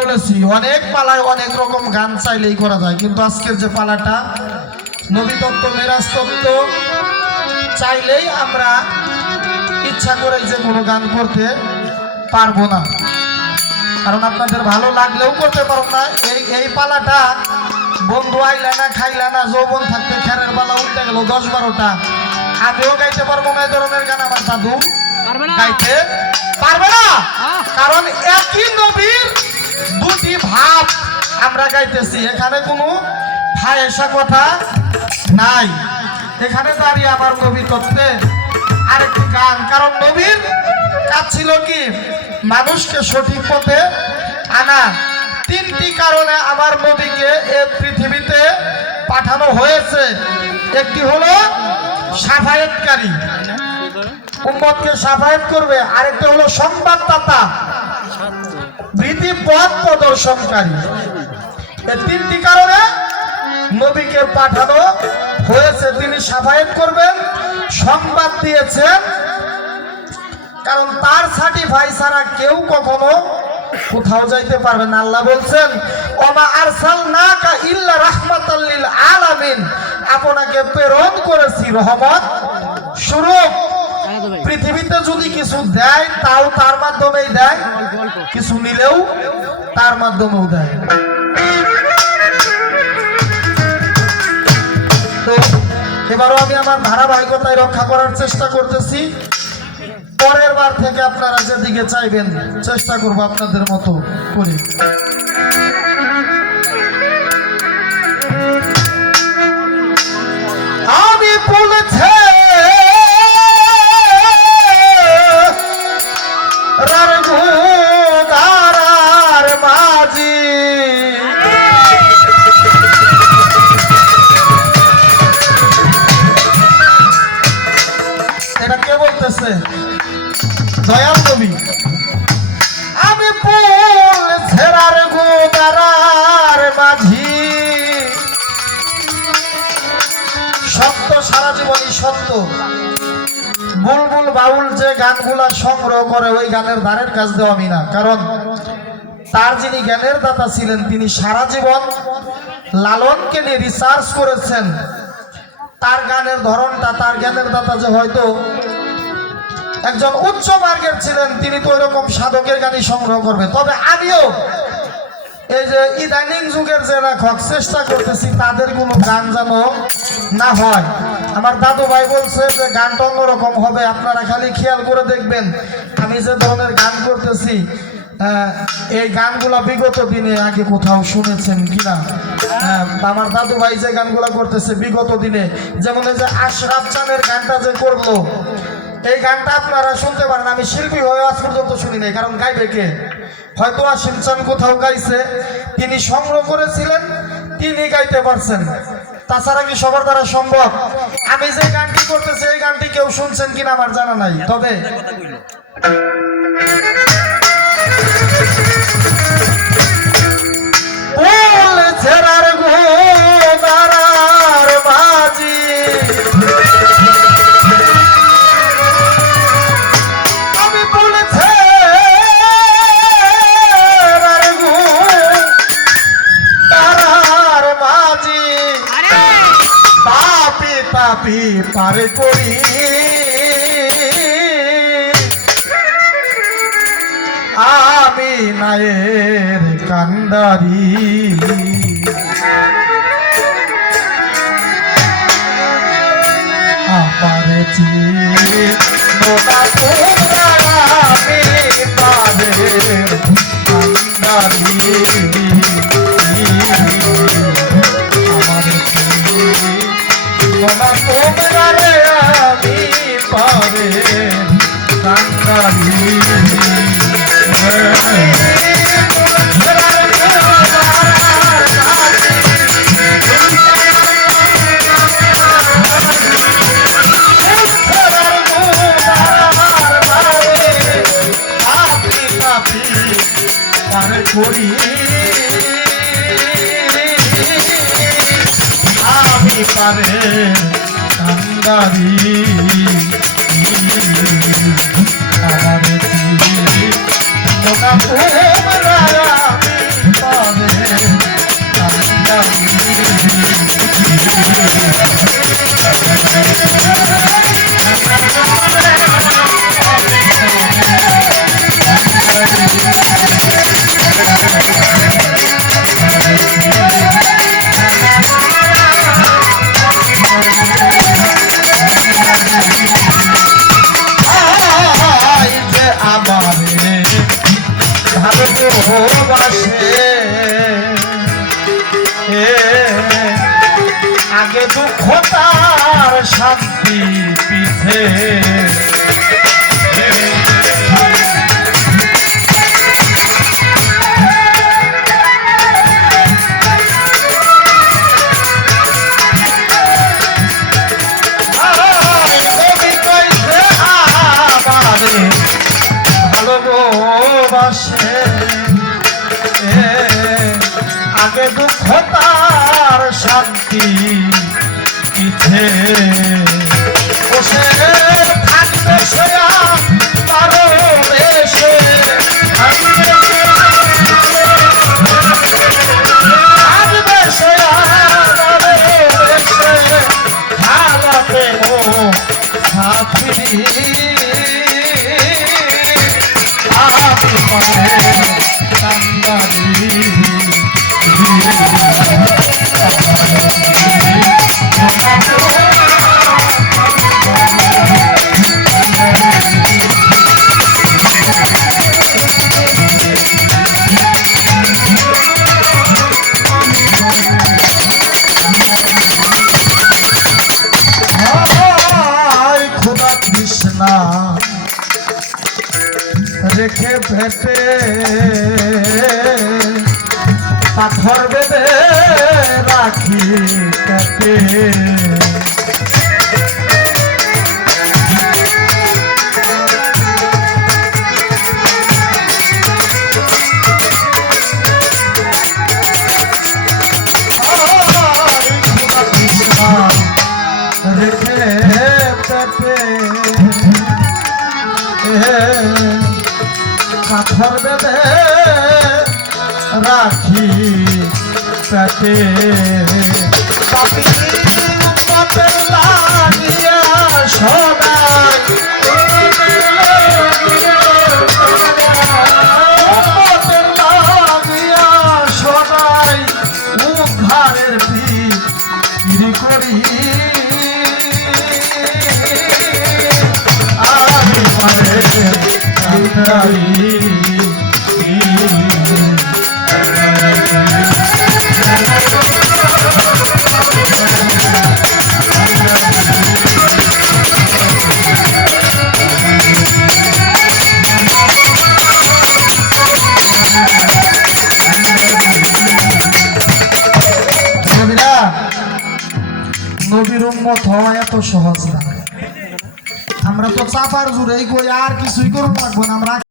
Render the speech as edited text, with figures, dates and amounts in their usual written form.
বলেছি অনেক পালায় অনেক রকম গান চাইলেই করা যায়, কিন্তু আজকের যে পালাটা নবী তত্ত্ব মেরাজ তত্ত্ব চাইলেই আমরা ইচ্ছা করে যে কোনো গান করতে পারবো না, কারণ আপনাদের ভালো লাগলেও করতে পারবো না। এই পালাটা বন্ধু আইলা না খাইলা না, যৌবন থাকতে খেরের পালা উল্টে গেল 10-12টা, আমিও গাইতে পারবো না। এই ধরনের গান আমার দাদু গাইতে পারবে না, কারণ একই নবীর দুটি ভাব আমরা গাইতেছি। এখানে কোনো ভাইসা কথা নাই, এখানে দাঁড়িয়ে আমার নবী তত্ত্বে আরেকটি গান। কারণ নবীর কাজ ছিল কি মানুষকে সঠিক পথে আনা। 3টি কারণে আমার নবীকে এই পৃথিবীতে পাঠানো হয়েছে। একটি হলো সাফায়েতকারী, উম্মতকে সাফায়েত করবে। আরেকটা হলো সংবাদদাতা, ভীতি পথ প্রদর্শনকারী। এই 3টি কারণে নবীকে পাঠানো হয়েছে। তিনি সাফায়েত করবেন, সংবাদ দিয়েছেন, কারণ তার সার্টিফাই ছাড়া কেউ কখনো কোথাও যাইতে পারবে না। আল্লাহ বলছেন ওমা আরসালনাকা ইল্লা রাহমাতাল লিল আলামিন, আপনাকে প্রেরণ করেছি রহমত স্বরূপ। পৃথিবীতে যদি কিছু দেয় তাও তার মাধ্যমেই দেয়, কিছু নিলেও তার মাধ্যমেও দেয়। তো এবারও আমি আমার ধারাবাহিকতায় রক্ষা করার চেষ্টা করতেছি। পরের বার থেকে আপনারা যেদিকে চাইবেন চেষ্টা করবো আপনাদের মতো করে। আমি বলেছে মাঝি, এটা কে বলতেছে? দয়াল নবী। আমি ফুল ছেড়ার গোদারার মাঝি, সত্য সারা জীবনই সত্য। বুলবুল বাউল যে গানগুলা সংগ্রহ করে ওই গানের ধারের কাজ দেওয়া আমি না, কারণ তার যিনি জ্ঞানের দাতা ছিলেন তিনি সারা জীবন লালনকে নিয়ে রিসার্চ করেছেন। তার গানের ধরনটা, তার জ্ঞানের দাতা যে হয়তো একজন উচ্চ মার্গের ছিলেন, তিনি তো এরকম সাধকের গানই সংগ্রহ করবে। তবে আমিও এই যে ইদানিং যুগের যে লেখক চেষ্টা করতেছি তাদের কোনো গান যেন না হয়। আমার দাদু ভাই বলছে যে গানটা অন্যরকম হবে, আপনারা খালি খেয়াল করে দেখবেন আমি যে ধরনের গান করতেছি এই গানগুলা বিগত দিনে আগে কোথাও শুনেছেন কিনা। আমার দাদু ভাই যে গানগুলা করতেছে বিগত দিনে, যেমন এই যে আশরাফ চানের গানটা যে করলো, এই গানটা আপনারা শুনতে পারেন। আমি শিল্পী হয়ে আজ পর্যন্ত শুনি নাই, কারণ গাইবে কে? হয়তো আসিম চান কোথাও গাইছে, তিনি সংগ্রহ করেছিলেন, তিনি গাইতে পারছেন, তাছাড়া কি সবার দ্বারা সম্ভব? আমি যে গানটি করতেছি এই গানটি কেউ শুনছেন কিনা আমার জানা নাই। তবে ফুল ছেড়ার গোদারার মাঝি, আমি বলেছে গোদারার মাঝি, পাপি পাপি পারে করি আমি নায়ের কান্দারি। আমার চিন্তা তোমরা আমি পারের কান্দারি, আমার চিন্তা তোমরা রে আমি পারের কান্দারি। করি আমি পারে কান্দারি, আমার মোটা ভালোবাসে আগে দুঃখ তার শান্তি পিছে ভালোবাসে আগে দুঃখ তার শান্তি পিছে বসে থাকবে সে তারও দেশে থাকবে সে দেশে হারাতে ও সাথী রেখে ভেটে পাথর বেঁধে রাখি তাকে রেখে পেটে পাথর বেঁধে রাখি পেটে পাপি উম্মতের লাগিয়া সদাই উম্মতের লাগিয়া সদাই উদ্ধারের পিড়ি করি আমি পারে নবীর উম্মত হওয়া এত সহজ না। আমরা তো চাপার জুড়েই কই আর কিছুই করব লাগবে না। আমরা